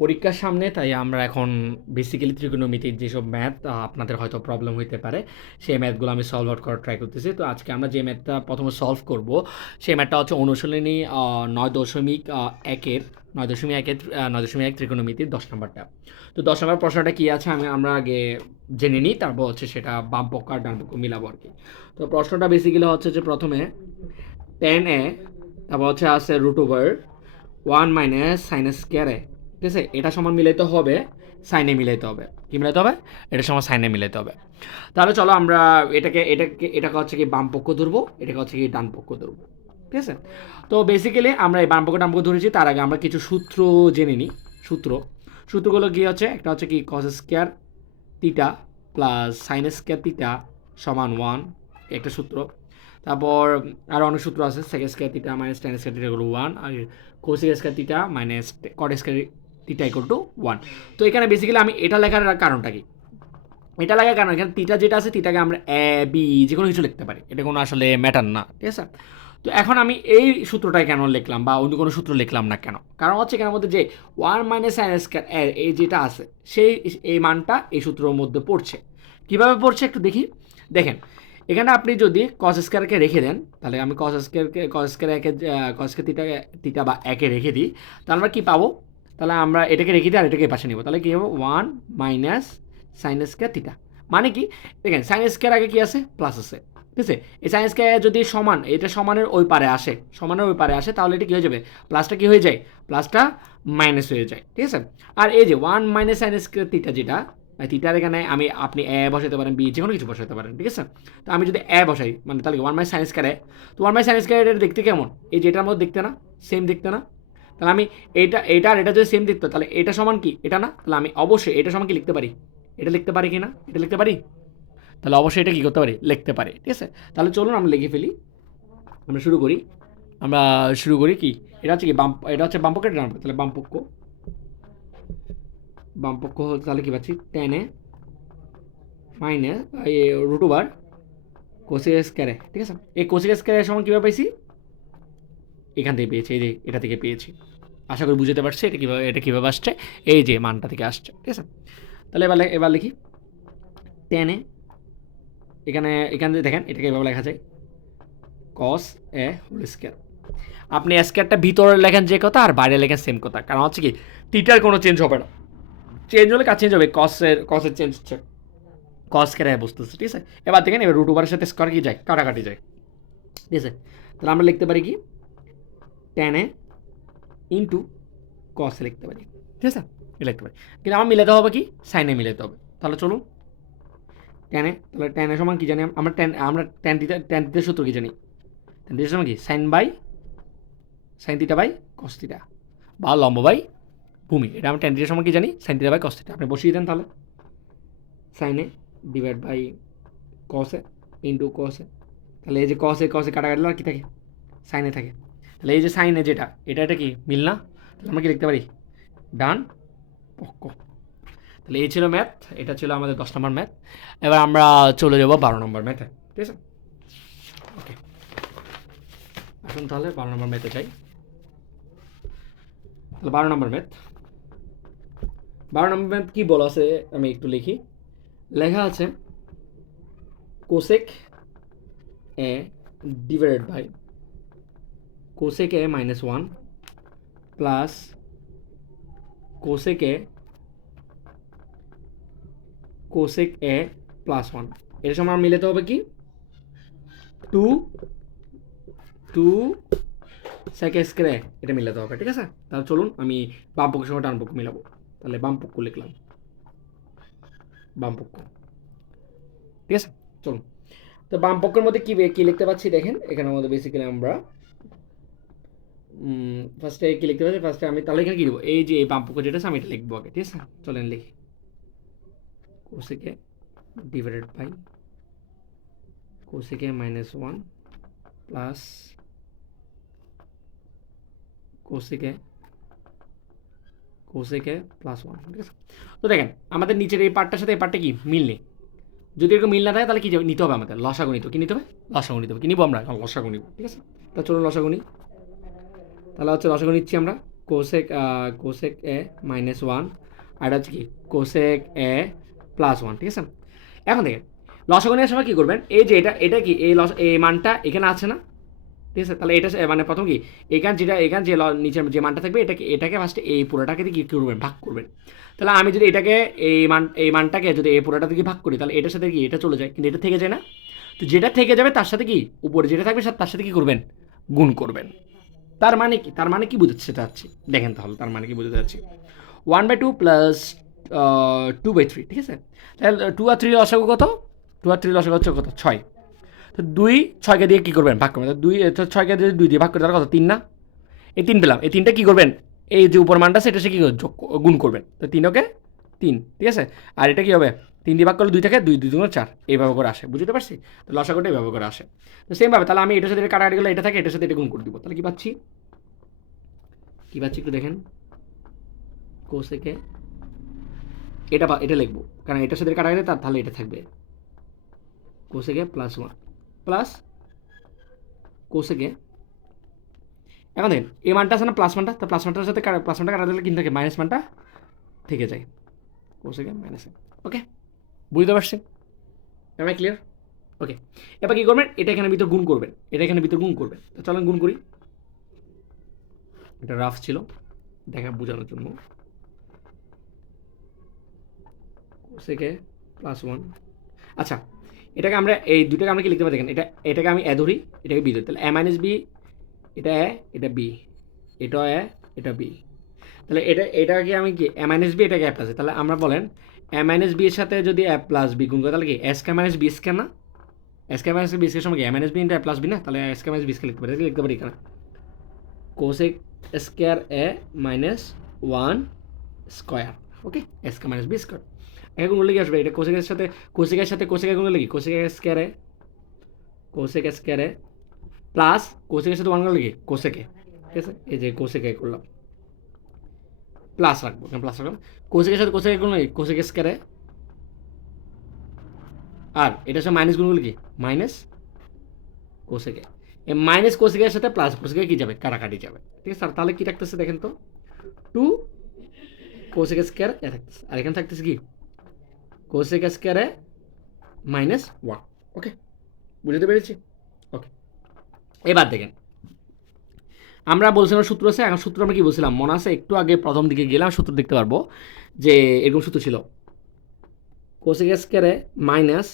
পরীক্ষার সামনে, তাই আমরা এখন বেসিক্যালি ত্রিকোণমিতির যেসব ম্যাথ আপনাদের হয়তো প্রবলেম হইতে পারে, সেই ম্যাথগুলো আমি সলভ আউট করার ট্রাই করতেছি। তো আজকে আমরা যে ম্যাথটা প্রথমে সলভ করব, সেই ম্যাথটা হচ্ছে অনুশীলনী নয় দশমিক একের, নয় দশমিক একের নয় দশমিক এক ত্রিকোণমিতির দশ নম্বরটা। তো দশ নম্বর প্রশ্নটা কী আছে আমি, আমরা আগে জেনে নিই, তারপর হচ্ছে সেটা বাম পক্ষ আর ডান পক্ষ মিলাবো আর কি। তো প্রশ্নটা বেসিক্যালি হচ্ছে যে প্রথমে টেন এ তারপর হচ্ছে আছে root over one minus sine square A ঠিক আছে? এটা সমান মিলাইতে হবে, সাইনে মিলাইতে হবে। কি মিলাইতে হবে? এটা সমান সাইনে মিলাইতে হবে। তাহলে চলো আমরা এটাকে এটাকে এটাকে হচ্ছে কি বাম পক্ষ ধরবো, এটাকে হচ্ছে কি ডান পক্ষ ধরবো। ঠিক আছে? তো বেসিক্যালি আমরা এই বাম পক্ষ, ডান পক্ষ ধরেছি, তার আগে আমরা কিছু সূত্র জেনে নিই। সূত্র। সূত্রগুলো কি হচ্ছে একটা হচ্ছে কি cos square theta plus sine square theta সমান ওয়ান একটা সূত্র। তারপর আরও অনেক সূত্র আছে sec square theta minus tan square theta one R cosec square theta minus cot square theta equal to one তো এখানে বেসিক্যালি আমি এটা লেখার কারণটা কি? এটা লাগার কারণ, এখানে তিটা যেটা আছে তিটাকে আমরা এ বি যে কোনো কিছু লিখতে পারি। এটা কোনো আসলে ম্যাটার না, ঠিক আছে? তো এখন আমি এই সূত্রটাই কেন লিখলাম বা অন্য কোনো সূত্র লিখলাম না কেন? কারণ হচ্ছে এখানের মধ্যে যে ওয়ান মাইনাস সাইন স্কোয়ার এই যেটা আছে, সেই, এই মানটা এই সূত্রের মধ্যে পড়ছে। কীভাবে পড়ছে একটু দেখি? দেখেন, এখানে আপনি যদি কস স্কোয়ারকে রেখে দেন, তাহলে আমি কস স্কোয়ারকে কস স্কোয়ার একে কস স্কোয়ার তিটা তিটা বা একে রেখে দিই, তাহলে আমরা কী পাবো? তাহলে আমরা এটাকে রেখে দিই আর এটাকে পাশে নেব। তাহলে কী হবে? One minus sine square theta মানে কি? দেখেন, সাইন স্কোয়ার আগে কি আছে? প্লাস আছে। ঠিক আছে? এই সাইন স্কোয়ার যদি সমান, এটা সমানের ওই পারে আসে, সমানের ওই পারে আসে, তাহলে এটা কী হয়ে যাবে? প্লাসটা কী হয়ে যায়? প্লাসটা মাইনাস হয়ে যায়। ঠিক আছে? আর এই যে one minus sine square theta যেটা তিটার এখানে আমি, আপনি এ বসাতে পারেন, বি যে কোনো কিছু বসাতে পারেন। ঠিক আছে? তো আমি যদি এ বসাই মানে তাহলে ওয়ান মাই সাইন্স করে তো ওয়ান মাই সাইন্স করে এটা দেখতে কেমন? এই যেটার মধ্যে দেখতে না? সেম দেখতে না? তাহলে আমি এটা এটা আর এটা যদি সেম দেখতো তাহলে এটা সমান কি? এটা না? তাহলে আমি অবশ্যই এটা সমান কি লিখতে পারি? এটা লিখতে পারি কি না এটা লিখতে পারি? তাহলে অবশ্যই এটা কী করতে পারি? লিখতে পারি, ঠিক আছে? তাহলে চলুন আমরা লিখে ফেলি। আমরা শুরু করি। আমরা শুরু করি কি? এটা হচ্ছে কি বাম, এটা হচ্ছে বাম পক্ষে ডান তাহলে বাম পক্ষ। বাম পক্ষ হচ্ছে তাহলে কী পাচ্ছি? টেনে মাইনে রুট ওভার কোসিক স্কোয়ারে ঠিক আছে? এই কোসিক স্কোয়ারের সময় কীভাবে পাইছি? এখান থেকে পেয়েছি, এই যে এটা থেকে পেয়েছি। আশা করি বুঝতে পারছি এটা কীভাবে এটা কীভাবে আসছে, এই যে মানটা থেকে আসছে, ঠিক আছে? তাহলে এবার এবার লিখি। টেনে এখানে, এখান থেকে দেখেন, এটাকে এভাবে লেখা যায়। কস এ হোল স্কোয়ার আপনি স্কোয়ারটা ভিতরে লেখেন যে কথা, আর বাইরে লেখেন সেম কথা। কারণ হচ্ছে কি টিটার কোনো চেঞ্জ হবে না। চেঞ্জ হলে কাজ চেঞ্জ হবে? কসের কসের চেঞ্জ হচ্ছে। কস কেরায় বুঝতেছে, ঠিক আছে? এবার দেখেন, এবার রুট ওভারের সাথে স্কোয়ার কি যায়? কাটাকাটি যায়। ঠিক আছে? তাহলে আমরা লিখতে পারি কি? টেনে ইন্টু কসে লিখতে পারি। ঠিক আছে? লিখতে পারি। কিন্তু আমার মিলাতে হবে কি? সাইনে মিলাতে হবে। তাহলে চলুন। টেনে তাহলে টেনের সমান কি জানি? আমরা টেন আমরা টেন দিতে টেন দিতে সূত্র কি জানি? টেন দিতে সমান কি? Sine by sine theta by cos বা লম্ব বাই ভূমি। এটা আমরা টেন দিতে সময় কি জানি? সাইন তিটা বাই কস আপনি বসিয়ে দেন তাহলে। সাইনে ডিভাইড বাই কসে ইন্টু কসে তাহলে এই যে কসে কসে কাটা কাটলে আর কি থাকে? সাইনে থাকে। তাহলে এই যে সাইনে যেটা এটা এটা কি মিল না? তাহলে আমরা কি লিখতে পারি? ডান পক্ষ তাহলে এই ছিল ম্যাথ এটা ছিল আমাদের দশ নম্বর ম্যাথ এবার আমরা চলে যাব বারো নম্বর ম্যাথে ঠিক আছে? ওকে এখন তাহলে বারো নম্বর ম্যাথে চাই তাহলে বারো নম্বর ম্যাথ বারো নম্বর ম্যাথ কী বলা আছে? আমি একটু লিখি। লেখা আছে cosec A divided by cosec A minus one plus cosec A cosec A plus ওয়ানের সময় আমার মিলাতে হবে কি? টু টু সেকে স্ক্রে এটা মিলাতে হবে, ঠিক আছে? তাহলে চলুন আমি বাম পক্ষের সঙ্গে ডান পক্ষ মিলাবো। তাহলে বাম লিখলাম। বাম পক্ষ। ঠিক আছে? চলুন। তো বাম পক্ষের মধ্যে কী কী লিখতে পাচ্ছি? দেখেন, এখানের মধ্যে বেসিক্যালি আমরা ফার্স্টে কী লিখতে পাচ্ছি ফার্স্টে আমি তাহলে এখানে কী দেবো এই যে এই বাম পক্ষ যেটা আছে, আমি এটা লিখব আগে, ঠিক আছে? চলেন লিখি। Cosec A divided by cosec A minus one plus cosec A cosec A plus one ঠিক আছে? তো দেখেন, আমাদের নিচের এই পার্টটার সাথে এই পার্টটা কি? মিল নেই। যদি এরকম মিল না থাকে, তাহলে কি নিতে হবে আমাদের? লসাগু নিতে কি নিতে হবে? লসাগু নিতে হবে। কি নিবো আমরা? নিব, ঠিক আছে? তা চলুন লসাগু নিই। তাহলে হচ্ছে লসাগু নিচ্ছি আমরা। Cosec cosec A minus one আর হচ্ছে কি? কোসেক এ প্লাস ওয়ান ঠিক আছে? এখন দেখেন লসাগু নেওয়ার সময় কী করবেন? এই যে এটা এটা কি? এই লস এই মানটা এখানে আছে না? ঠিক আছে? তাহলে এটা মানে প্রথম কি? এখান যেটা, এখান যে নিচের যে মানটা থাকবে, এটাকে এটাকে ফার্স্টে এই পুরোটাকে দিয়ে কী করবেন? ভাগ করবেন। তাহলে আমি যদি এটাকে, এই মান, এই মানটাকে যদি এই পুরোটা থেকে ভাগ করি, তাহলে এটার সাথে কি? এটা চলে যায়, কিন্তু এটা থেকে যায় না? তো যেটা থেকে যাবে, তার সাথে কি? উপরে যেটা থাকবে তার সাথে কি করবেন? গুণ করবেন। তার মানে কি? তার মানে কি সেটা যাচ্ছি দেখেন তাহলে তার মানে কি বুঝতে যাচ্ছি one by two plus two by three ঠিক আছে? তাহলে টু আর থ্রি লসাগু কত? টু আর থ্রি লসাগু হচ্ছে কত? ছয়। তো দুই, ছয়কে দিয়ে কী করবেন? ভাগ করবেন। দুই ছয়কে দিয়ে দুই দিয়ে ভাগ করে তাহলে কত? তিন না? এই তিন পেলাম। এই তিনটা কী করবেন? এই যে উপর মানটা সেটা সে কী গুণ করবেন। তো তিন ওকে তিন, ঠিক আছে? আর এটা কী হবে? তিন দিয়ে ভাগ করলে দুই থেকে, দুই দুই দুগুণ চার। এইভাবে করে আসে, বুঝতে পারছি? তো লসাগুটা এইভাবে করে আসে। তো সেমভাবে তাহলে আমি এটার সাথে এটা কাটাকাটি গেলে এটা থাকে, এটার সাথে এটা গুণ করে দিব। তাহলে কী পাচ্ছি? কী পাচ্ছি একটু দেখেন? কোসেকে। এটা এটা লিখব। কারণ এটার সাথে কাটা গেলে তার তাহলে এটা থাকবে। Cosec A plus one plus cosec A. এখন দেখেন, এই মানটা আছে না প্লাস মানটা? তো প্লাস মানটার সাথে প্লাস মানটা কাটা দিলে কিন্তু থাকে? মাইনাস মানটা থেকে যায়। কোসেকে মাইনাস ওকে বুঝতে পারছি? এম ক্লিয়ার ওকে এবার কী করবেন? এটা এখানে ভিতর গুণ করবেন। এটা এখানে ভিতর গুণ করবেন। তো চলেন গুণ করি। এটা রাফ ছিল। দেখা বোঝানোর জন্য। কোসেকে প্লাস ওয়ান আচ্ছা এটাকে আমরা এই দুটাকে আমরা কি লিখতে পারি? দেখেন এটা এটাকে আমি এ ধরি এটাকে বি ধরি। তাহলে এ মাইনাস বি এটা এ এটা বি এটা এ এটা বি তাহলে এটা এটাকে আমি কি এ মাইনাস বি এটাকে এ প্লাস তাহলে আমরা বলেন এ মাইনাস বি এর সাথে যদি এ প্লাস বি গুণ করি, তাহলে কি S K minus B square না? এস কে মাইনাস বি স্কের সময় কি? A minus B into A plus B না? তাহলে S K minus B square লিখতে পারি লিখতে পারি এখানে। Cosec square A minus one square okay S K minus B square এখন গুণ লিখে আসবে? এটা কোসেকের সাথে কোসেকের সাথে কোসেকের গুণ লিখি কোসেক স্কোয়ারে কোসেক স্কোয়ারে প্লাস কোসেকের সাথে ওয়ান গুণ লিখি কোসেকে ঠিক আছে? এই যে কোসেকে করলাম। প্লাস রাখব, কেন প্লাস রাখলাম কোসেকের সাথে কোসেকে গুণ কোসেক স্কোয়ারে আর এটা হচ্ছে মাইনাস কি? মাইনাস কোসেকে এই মাইনাস কোসেকের সাথে প্লাস কোসেকে কি যাবে? কাটাকাটি যাবে। ঠিক আছে স্যার তাহলে কি থাকতেছে দেখেন তো? টু কোসেক স্কোয়ার এ থাকতেছে। আর এখানে থাকতেছে কি? কোসেক স্কোয়ারে মাইনাস ওয়ান ওকে বুঝতে পেরেছি? ওকে এবার দেখেন আমরা বলছিলাম সূত্র আছে, এখন সূত্র আমরা কি বলছিলাম? মনে আছে, একটু আগে প্রথম দিকে গেলাম সূত্র দেখতে পারব যে এরকম সূত্র ছিল। কোসেক স্কোয়ারে মাইনাস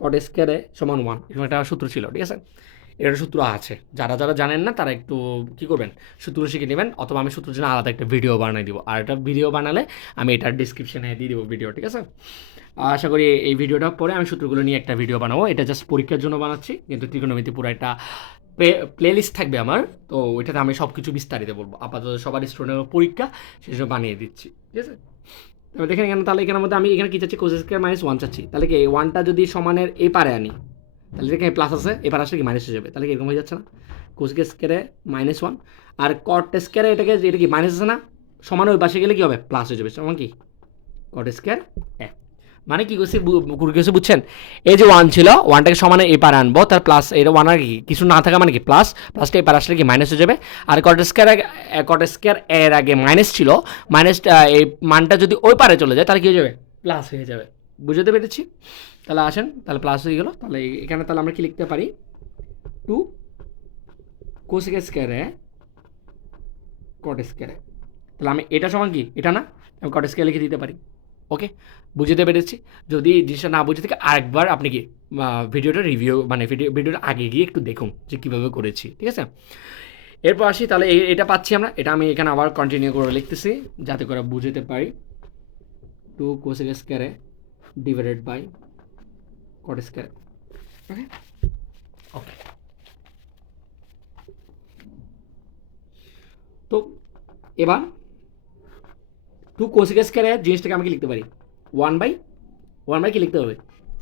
কট স্কোয়ারে সমান ওয়ান এরকম একটা সূত্র ছিল, ঠিক আছে? এর সূত্র আছে। যারা যারা জানেন না, তারা একটু কী করবেন? সূত্র শিখে নেবেন, অথবা আমি সূত্রের জন্য আলাদা একটা ভিডিও বানিয়ে দিব। আর একটা ভিডিও বানালে আমি এটার ডিসক্রিপশানে দিয়ে দেবো ভিডিও ঠিক আছে? আশা করি এই ভিডিওটা পরে আমি সূত্রগুলো নিয়ে একটা ভিডিও বানাবো। এটা জাস্ট পরীক্ষার জন্য বানাচ্ছি, কিন্তু ত্রিকোণমিতি পুরো একটা প্লেলিস্ট থাকবে আমার, তো ওইটাতে আমি সব কিছু বিস্তারিত বলব। আপাতত সবার স্টুডেন্টের পরীক্ষা জন্য বানিয়ে দিচ্ছি, ঠিক আছে? তবে দেখেন এখানে, তাহলে এখানের মধ্যে আমি এখানে কী চাচ্ছি? কোসেস স্কোয়ার মাইনাস ওয়ান চাচ্ছি। তাহলে কি ওয়ানটা যদি সমানের এ পারে আনি, তাহলে এখানে প্লাস আছে এবার আসলে কি মাইনাস হয়ে যাবে? তাহলে কি এরকম হয়ে যাচ্ছে না? কোসেক স্কোয়ারে মাইনাস ওয়ান আর কট স্কোয়ারে এটাকে, এটা কি মাইনাস আছে না? সমান ওই পাশে গেলে কী হবে? প্লাস হয়ে যাবে। সমান কি? কট স্কোয়ার এ মানে কি করছি কিছু বুঝছেন? এই যে ওয়ান ছিল ওয়ানটাকে সমানে এ পারে আনব, তার প্লাস এটা ওয়ান আর কি, কিছু না থাকা মানে কি প্লাস প্লাসটা এ পারে আসলে কি মাইনাস হয়ে যাবে? আর কট স্কোয়ার কট স্কোয়ার এর আগে মাইনাস ছিল মাইনাস এই মানটা যদি ওই পারে চলে যায়, তাহলে কী হয়ে যাবে? প্লাস হয়ে যাবে। বুঝতে পেরেছি? তাহলে আসেন, তাহলে প্লাস হয়ে গেল। তাহলে এখানে তাহলে আমরা কি লিখতে পারি? টু কোসেক স্কোয়ারে কট স্কোয়ারে তাহলে আমি এটা সমান কি? এটা না? আমি কট স্কোয়ার লিখে দিতে পারি। ওকে বুঝতে পেরেছি। যদি জিনিসটা না বুঝে থেকে, আরেকবার আপনি কি ভিডিওটা রিভিউ মানে ভিডিও ভিডিওটা আগে গিয়ে একটু দেখুন যে কীভাবে করেছি, ঠিক আছে? এরপর আসি, তাহলে এটা পাচ্ছি আমরা। এটা আমি এখানে আবার কন্টিনিউ করে লিখতেছি, যাতে করে বুঝতে পারি। টু কোসেক স্কোয়ারে divided by cot square okay okay তো, এবার টু কোসেক স্কোয়ারে জিনিসটাকে আমি কি লিখতে পারি ওয়ান বাই ওয়ান বাই কি লিখতে হবে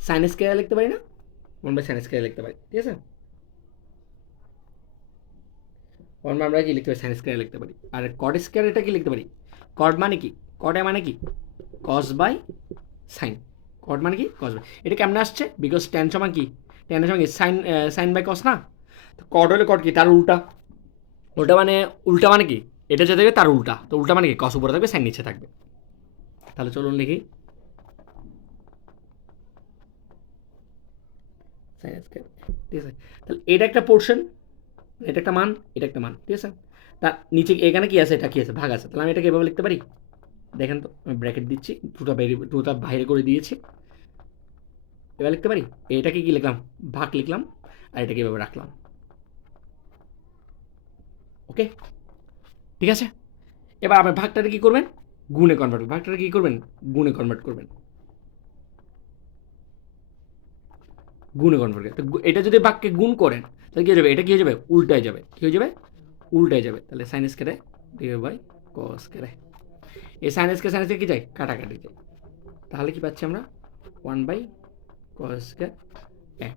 সাইন স্কোয়ারে লিখতে পারি না ওয়ান বাই সাইন স্কোয়ারে লিখতে পারি ঠিক আছে ওয়ান বাই আমরা কি লিখতে পারি সাইন স্কোয়ারে লিখতে পারি আর কট স্কোয়ার এটা কি লিখতে পারি কট মানে কি কটে মানে কি কস বাই সাইন কট মানে কি কস বাই এটা কেমন আসছে বিকজ টেন সমান কি টেনের কি সাইন সাইন বাই কস না তো কট হলে কট কি তার উল্টা উল্টা মানে উল্টা মানে কি এটা যা থাকবে তার উল্টা। তো উল্টা মানে কি? কস উপরে থাকবে সাইন নিচে থাকবে। তাহলে চলুন লিখি ঠিক আছে। তাহলে এটা একটা পোর্শন এটা একটা মান, এটা একটা মান। ঠিক আছে? তার নিচে এখানে কি আছে? এটা কি আছে? ভাগ আছে। তাহলে আমি এটাকে এভাবে লিখতে পারি? দেখেন তো, আমি ব্র্যাকেট দিচ্ছি টুটা বাইরে টুটা বাইরে করে দিয়েছি। এবার লিখতে পারি? এটাকে কি লিখলাম? ভাগ লিখলাম, আর এটাকে এভাবে রাখলাম। ওকে ঠিক আছে? এবার আপনি ভাগটাকে কী করবেন? গুণে কনভার্ট ভাগটাকে কী করবেন? গুণে কনভার্ট করবেন। গুণে কনভার্ট তো এটা যদি বাক্যে গুণ করেন, তাহলে কী হয়ে যাবে? এটা কী হয়ে যাবে? উল্টায় যাবে। কী হয়ে যাবে? উল্টায় যাবে। তাহলে সাইন্স কেরে ডিভাইড বাই কস কেরে এই সাইন্স কে সাইন্স কি যায়? কাটাকাটি যায়। তাহলে কি পাচ্ছি আমরা? ওয়ান বাই কস এ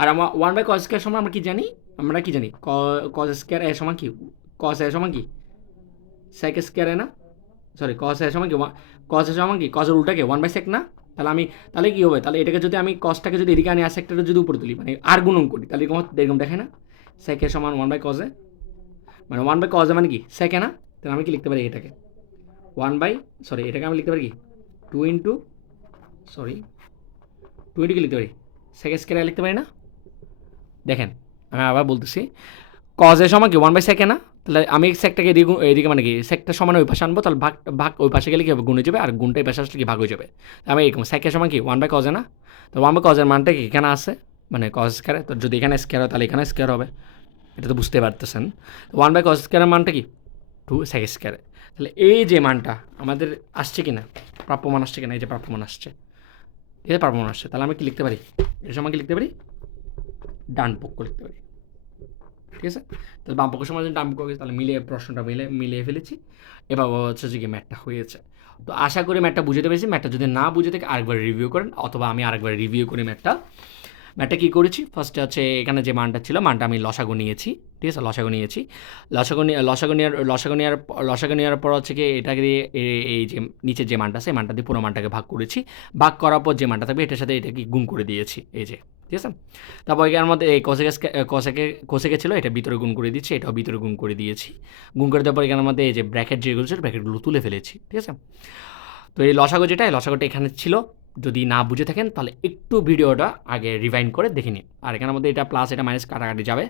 আর আমার ওয়ান বাই কস স্কোয়ার সমান আমরা কি জানি? আমরা কি জানি? কস স্কোয়ার এ সমান কি? কস এ সমান কি? সেক স্কোয়ার না? সরি কস এ সমান কি? কস এ সমান কি? কসের উল্টাকে ওয়ান বাই সেক না? তাহলে আমি, তাহলে কি হবে? তাহলে এটাকে যদি আমি কসটাকে যদি এদিকে আনি, আর সেকটাকে যদি উপরে তুলি মানে আর গুণন করি, তাহলে এরকম এরকম দেখে না? সেকে সমান ওয়ান বাই কজে মানে ওয়ান বাই কজে মানে কি? সেকে না? তাহলে আমি কি লিখতে পারি এটাকে? ওয়ান বাই সরি এটাকে আমি লিখতে পারি কি? Two into sorry two into কি লিখতে পারি? সেক স্কোয়ার লিখতে পারি না? দেখেন, আমি আবার বলতেছি কজের সমান কি? ওয়ান বাই সেকে না? তাহলে আমি সেকটাকে এদিকে এদিকে মানে কি সেকটা সমান ওই পাশে আনব, তাহলে ভাগ ভাগ ওই পাশে গেলে কি হবে? গুণে যাবে, আর গুণটা এই পাশে আসলে কি? ভাগ হয়ে যাবে। আমি এরকম, সেকের সমান কি? ওয়ান বাই কজে না? তো ওয়ান বাই কজের মানটা কি? এখানে আসে মানে কজ স্কোয়ারে তো যদি এখানে স্কোয়ার হয়, তাহলে এখানে স্কোয়ার হবে। এটা তো বুঝতে পারতেছেন। ওয়ান বাই কজ স্কোয়ারের মানটা কি? টু সেক স্কোয়ারে তাহলে এই যে মানটা, আমাদের আসছে কি না প্রাপ্য প্রাপ্যমান আসছে কিনা? এই যে প্রাপ্য প্রাপ্যমান আসছে। ঠিক আছে প্রাপ্যমান আসছে। তাহলে আমি কি লিখতে পারি? এর সময় কি লিখতে পারি? ডান পক্ষ লিখতে পারি। ঠিক আছে? তাহলে বাম পক্ষের যদি ডান পক্ষ তাহলে মিলে প্রশ্নটা মিলে, মিলিয়ে ফেলেছি। এবার হচ্ছে যে কি ম্যাটটা হয়েছে। তো আশা করি ম্যাটটা বুঝতে পেরেছি। ম্যাটটা যদি না বুঝে থাকে, আরেকবার রিভিউ করেন, অথবা আমি আরেকবার রিভিউ করি ম্যাটটা ম্যাটটা কী করেছি? ফার্স্টে হচ্ছে এখানে যে মানটা ছিল, মানটা আমি লসাগু নিয়েছি। ঠিক আছে? লসাগু নিয়েছি। লসাগু লসাগু নেওয়ার লসাগু নেওয়ার লসাগু নেওয়ার পর হচ্ছে কি এটাকে দিয়ে এই যে নিচে যে মানটা এই মানটা দিয়ে পুরো মানটাকে ভাগ করেছি। ভাগ করার পর যে মানটা থাকবে, এটার সাথে এটাকে গুণ করে দিয়েছি। এই যে। ঠিক আছে? তারপর এর মধ্যে এই কষেকে কষেকে কষেকে ছিল, এটা ভিতরে গুণ করে দিচ্ছি, এটাও ভিতরে গুণ করে দিয়েছি। গুণ করে দেওয়ার পর এখানের মধ্যে এই যে ব্র্যাকেট যেগুলো ছিল ব্র্যাকেটগুলো তুলে ফেলেছি, ঠিক আছে? তো এই লসাগো যেটা, এই লসাগোটা এখানে ছিল। যদি না বুঝে থাকেন, তাহলে একটু ভিডিওটা আগে রিভাইন্ড করে দেখে নিন। আর এখানের মধ্যে এটা প্লাস এটা মাইনাস কাটাকাটি যাবে।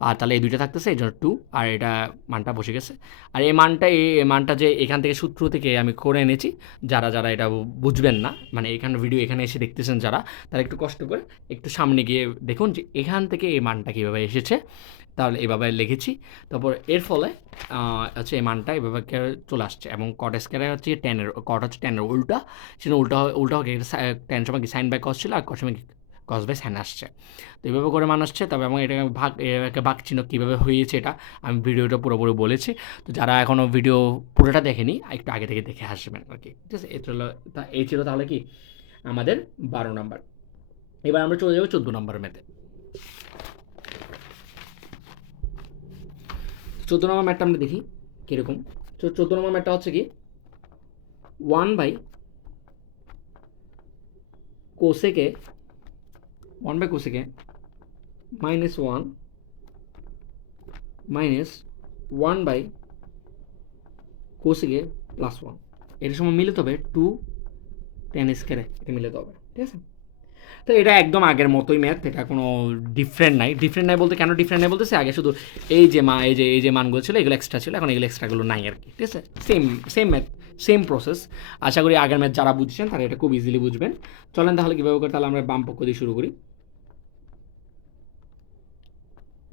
আর তাহলে এই দুইটা থাকতেছে, এই জন্য টু আর এটা মানটা বসে গেছে। আর এই মানটা এই মানটা যে এখান থেকে সূত্র থেকে আমি করে এনেছি, যারা যারা এটা বুঝবেন না মানে এখানে ভিডিও এখানে এসে দেখতেছেন যারা, তারা একটু কষ্ট করে একটু সামনে গিয়ে দেখুন যে এখান থেকে এই মানটা কীভাবে এসেছে। তাহলে এভাবে লিখেছি। তারপর এর ফলে হচ্ছে এই মানটা এভাবে চলে আসছে এবং কট স্কোয়ারে হচ্ছে টেনের কট হচ্ছে টেনের উল্টা। সেটা উল্টা হয়- উল্টা হোক টেন সময় কি সাইন বাই কস ছিল আর কস সময় কস বাই সাইন আসছে। তো এইভাবে করে মান আসছে, তবে এবং এটা ভাগ, এটাকে ভাগ চিহ্ন কীভাবে হয়েছে এটা আমি ভিডিওটা পুরোপুরি বলেছি। তো যারা এখনও ভিডিও পুরোটা দেখেনি, একটু আগে থেকে দেখে আসবেন আর কি। ঠিক আছে? এই ছিল তাহলে কি? আমাদের বারো নাম্বার এবার আমরা চলে যাব চোদ্দ নম্বর মেতে চোদ্দ নম্বর ম্যাটটা আমরা দেখি কীরকম? তো চোদ্দ নম্বর ম্যাটটা হচ্ছে কি? One by cosec A one by cosec A minus one minus one by cosec A plus one এটার সময় মিলিত হবে টু টেন স্কোয়ারে এটা মিলিত হবে, ঠিক আছে? তো এটা একদম আগের মতোই ম্যাথ এটা কোনো ডিফারেন্ট নাই। ডিফারেন্ট নাই বলতে কেন ডিফারেন্ট নাই বলতেছে? আগে শুধু এই যে মা, এই যে এই যে মানগুলো ছিল, এগুলো এক্সট্রা ছিল, এখন এগুলো এক্সট্রাগুলো নাই আর কি, ঠিক আছে? Same same math same process আশা করি আগের ম্যাথ যারা বুঝছেন, তারা এটা খুব ইজিলি বুঝবেন। চলেন তাহলে কীভাবে করে তাহলে আমরা বাম পক্ষ দিয়ে শুরু করি।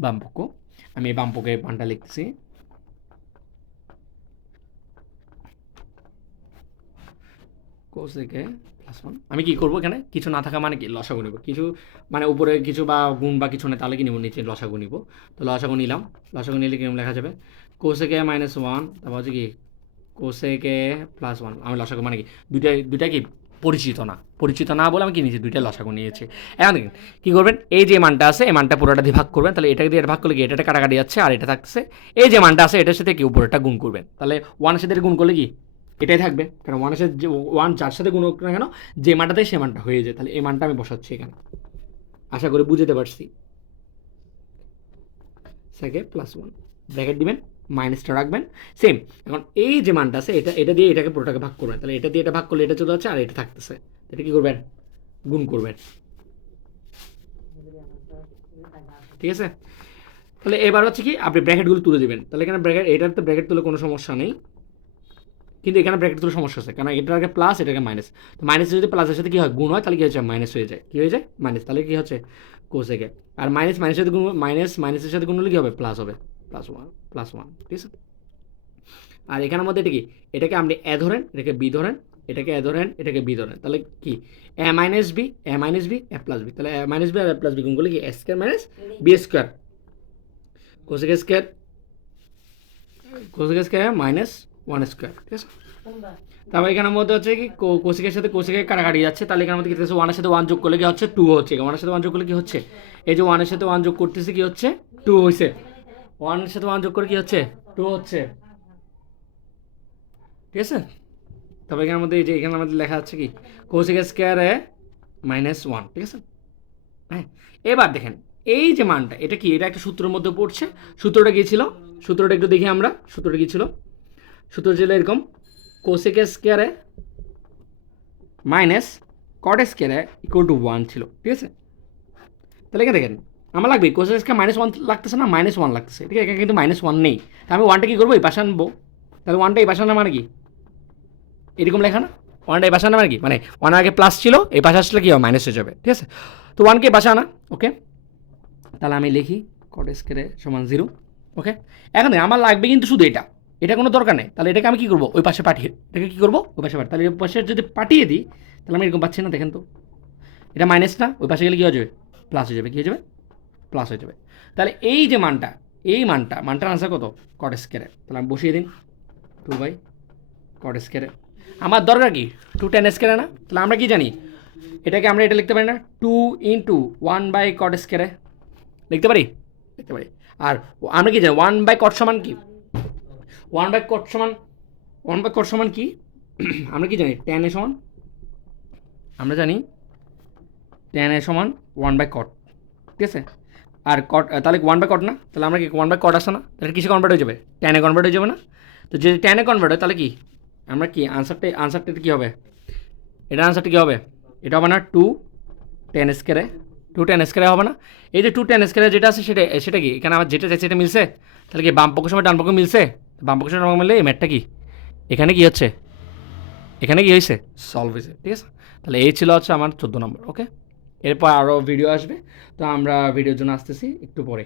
বাম পক্ষ। আমি এই বাম পক্ষে পানটা লিখতেছি। কোসেকে প্লাস ওয়ান আমি কি করব এখানে? কিছু না থাকা মানে কি? লসাগু নিব। কিছু মানে উপরে কিছু বা গুণ বা কিছু নেই, তাহলে কি নিব? নিচে লসাগু নিব। তো লসাগু নিলাম। লসাগু নিলে কীরকম লেখা যাবে? কোসেকে মাইনাস ওয়ান তারপর হচ্ছে কি কোসেকে প্লাস ওয়ান আমি লসাগু মানে কি? দুইটা দুইটা কি পরিচিত না? পরিচিত না বলে আমি কি নিয়েছি? দুইটা লসাগু নিয়েছি। এখন দেখেন, কী করবেন? এই যে মানটা আছে, এই মানটা পুরোটা দিয়ে ভাগ করবেন। তাহলে এটাকে দিয়ে ভাগ করলে কি? এটা কাটাকাটি যাচ্ছে আর এটা থাকছে। এই যে মানটা আছে, এটার সাথে কি? উপরেটা গুণ করবেন। তাহলে ওয়ানের সাথে গুণ করলে কি? এটাই থাকবে। কারণ ওয়ানের সাথে যে ওয়ান যার সাথে গুণ না কেন, যে মানটা দেয় সে মানটা হয়ে যায়। তাহলে এই মানটা আমি বসাচ্ছি এখানে। আশা করি বুঝতে পারছি। সেকে প্লাস ওয়ান ব্র্যাকেট দিবেন। মাইনাসটা রাখবেন। সেম এখন এই যে মানটা আছে, এটা এটা দিয়ে এটাকে পুরোটাকে ভাগ করবেন। তাহলে এটা দিয়ে এটা ভাগ করলে এটা চলে যাচ্ছে আর এটা থাকতেছে। এটা কি করবেন? গুণ করবেন। ঠিক আছে? তাহলে এবার হচ্ছে কি, আপনি ব্র্যাকেটগুলো তুলে দিবেন। তাহলে এখানে ব্র্যাকেট এটার তো ব্র্যাকেট তুলে কোনো সমস্যা নেই। কিন্তু এখানে ব্র্যাকেট তুলে সমস্যা আছে, কারণ এটার আগে প্লাস এটাকে মাইনাস তো মাইনাস যদি প্লাসের সাথে কী হয়, গুণ হয়, তাহলে কী হচ্ছে মাইনাস হয়ে যায়। কী হয়ে যায়? মাইনাস তাহলে কী হচ্ছে? কোসেকে আর মাইনাস মাইনাসের সাথে গুণ মাইনাস মাইনাসের সাথে গুণ হলে কী হবে? প্লাস হবে। প্লাস ওয়ান প্লাস ওয়ান ঠিক আছে? আর এখানের মধ্যে এটা কি? এটাকে আপনি এ ধরেন, এটাকে বি ধরেন, এটাকে এ ধরেন, এটাকে বি ধরেন। তাহলে কি? A minus B A minus B A plus B তাহলে এ মাইনাস বি আর এ প্লাস বি গুণ করলে কি? A square minus B square cosec square cosec square minus one square ঠিক আছে? তারপর এখানের মধ্যে হচ্ছে কি কোসেকের সাথে কোসেকের কাটাকাটি যাচ্ছে। তাহলে এখানের মধ্যে কি হচ্ছে? ওয়ানের সাথে ওয়ান যোগ করলে কি হচ্ছে? টু হচ্ছে। ওয়ানের সাথে ওয়ান যোগ করলে কি হচ্ছে? এই যে ওয়ানের সাথে ওয়ান যোগ করতেছে, কি হচ্ছে? টু হয়েছে ওয়ানের সাথে ওয়ান যোগ করে কি হচ্ছে? টু হচ্ছে। ঠিক আছে? তবে এখানে আমাদের এই যে এখানে আমাদের লেখা আছে কি? কোসেক স্কোয়ারে মাইনাস ওয়ান, ঠিক আছে? হ্যাঁ এবার দেখেন, এই যে মানটা, এটা কি? এটা একটা সূত্রের মধ্যে পড়ছে। সূত্রটা কি ছিল? সূত্রটা একটু দেখি আমরা, সূত্রটা কি ছিল? সূত্র ছিল এরকম কোসেক স্কোয়ারে মাইনাস কট স্কোয়ারে ইকুয়াল টু ওয়ান ছিল, ঠিক আছে? তাহলে এখানে দেখেন আমার লাগবে কোসেক স্কোয়ার মাইনাস ওয়ান লাগতেছে না মাইনাস ওয়ান লাগতেছে? ঠিক আছে, কিন্তু মাইনাস ওয়ান নেই। তা আমি ওয়ানটা কী করব? এই পাশে আনব। তাহলে ওয়ানটা এই পাশে আনা মানে কি? এরকম লেখা না? ওয়ানটা এই পাশে আনা মানে কি? মানে ওয়ান আগে প্লাস ছিল, এই পাশে আসলে কি হবে? মাইনাস হয়ে যাবে, ঠিক আছে? তো ওয়ানকে পাশে আনা ওকে তাহলে আমি লিখি কট স্কোয়ারে সমান জিরো ওকে এখন আমার লাগবে কিন্তু শুধু এটা। এটা কোনো দরকার নেই। তাহলে এটাকে আমি কী করব? ওই পাশে পাঠিয়ে, এটাকে কী করব? ওই পাশে পাঠিয়ে। তাহলে ওই পাশে যদি পাঠিয়ে দিই, তাহলে আমি এরকম পাচ্ছি না, দেখেন তো। এটা মাইনাস না, ওই পাশে গেলে কী হয়ে যাবে? প্লাস হয়ে যাবে। কী হয়ে যাবে? প্লাস হয়ে যাবে। তাহলে এই যে মানটা, এই মানটা, মানটার আনসার কত? কট স্কোয়ারে তাহলে আমি বসিয়ে দিন। টু বাই কট স্কোয়ারে আমার দরকার কি? টু টেন স্কোয়ারে না? তাহলে আমরা কি জানি? এটাকে আমরা এটা লিখতে পারি না? Two into one by cot স্কোয়ারে লিখতে পারি? লিখতে পারি। আর আমরা কি জানি? ওয়ান বাই কট সমান কি? ওয়ান বাই কট সমান ওয়ান বাই কট সমান কি? আমরা কি জানি? টেন এ সমান। আমরা জানি টেন এ সমান ওয়ান বাই কট ঠিক আছে? আর কট তাহলে ওয়ান বাই কট না? তাহলে আমরা কি ওয়ান বাই কট আসে না? তাহলে কিসে কনভার্ট হয়ে যাবে? টেনে কনভার্ট হয়ে যাবে না? তো যদি টেনে কনভার্ট হয়, তাহলে কি? আমরা কি আনসারটা আনসারটা কী হবে? এটা আনসারটা কী হবে? এটা হবে না টু টেন স্কোয়ারে টু টেন স্কোয়ারে হবে না। এই যে টু টেন স্কোয়ারে যেটা আছে, সেটা সেটা কি? এখানে আমার যেটা চাইছে সেটা মিলছে? তাহলে কি বাম পক্ষের সময় ডান পক্ষ মিলছে? বাম পক্ষের সময় মিললে এই ম্যাটটা কি? এখানে কি হচ্ছে? এখানে কি হয়েছে? সলভ হয়েছে, ঠিক আছে? তাহলে এই ছিল হচ্ছে আমার চোদ্দ নম্বর ওকে এরপর আরও ভিডিও আসবে। তো আমরা ভিডিওর জন্য আসতেছি একটু পরে।